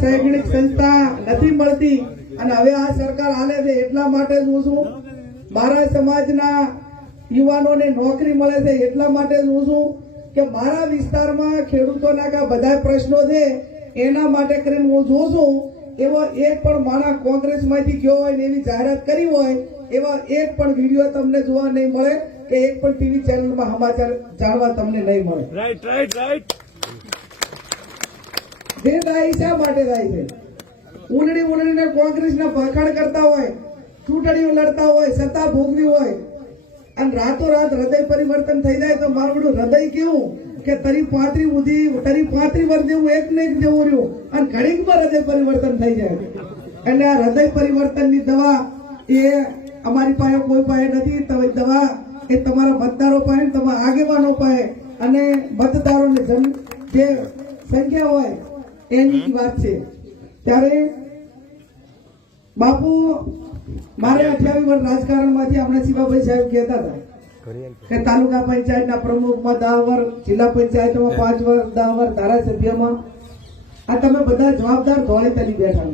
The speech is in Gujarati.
શૈક્ષણિક સંસ્થા નથી મળતી અને હવે આ સરકાર હાલે છે એટલા માટે જ હું છું મારા સમાજના યુવાનોને નોકરી મળે છે એટલા માટે જ હું છું કે મારા વિસ્તારમાં ખેડૂતોના બધા પ્રશ્નો છે એના માટે કરીને હું જોઉં છું એવો એક પણ માણસ કોંગ્રેસમાંથી ગયો હોય ને એવી જાહેરાત કરી હોય એવા એક પણ વિડીયો તમને જોવા નહીં મળે કે એક પણ ટીવી ચેનલમાં સમાચાર જાણવા તમને નહીં મળે. રાઈટ. જે થાય શા માટે થાય છે? ઉનડીને કોંગ્રેસના ભાખણ કરતા હોય, ચૂંટણીઓ લડતા હોય, સત્તા ભોગવી હોય અને રાતોરાત હૃદય પરિવર્તન થઈ જાય તો મારું બધું હૃદય કેવું કે તરી 35 વર્ષ જેવું એક ને એક જેવું રહ્યું અને ઘડીકમાં હૃદય પરિવર્તન થઈ જાય. અને આ હૃદય પરિવર્તનની દવા એ અમારી પાસે કોઈ પાસે નથી. તો દવા એ તમારા મતદારો પાસે, તમારા આગેવાનો પાસે અને મતદારોને જે સંખ્યા હોય એની વાત છે. ત્યારે બાપુ મારે 28 વર્ષ રાજકારણમાંથી આપણે શિવાભાઈ સાહેબ કહેતા હતા કે તાલુકા પંચાયતના પ્રમુખમાં 10 વર્ષ, જિલ્લા પંચાયતમાં 5 વર્ષ, 10 વર્ષ, ધારાસભ્યમાં આ તમે બધા જવાબદાર ધોળે તરી બેઠા.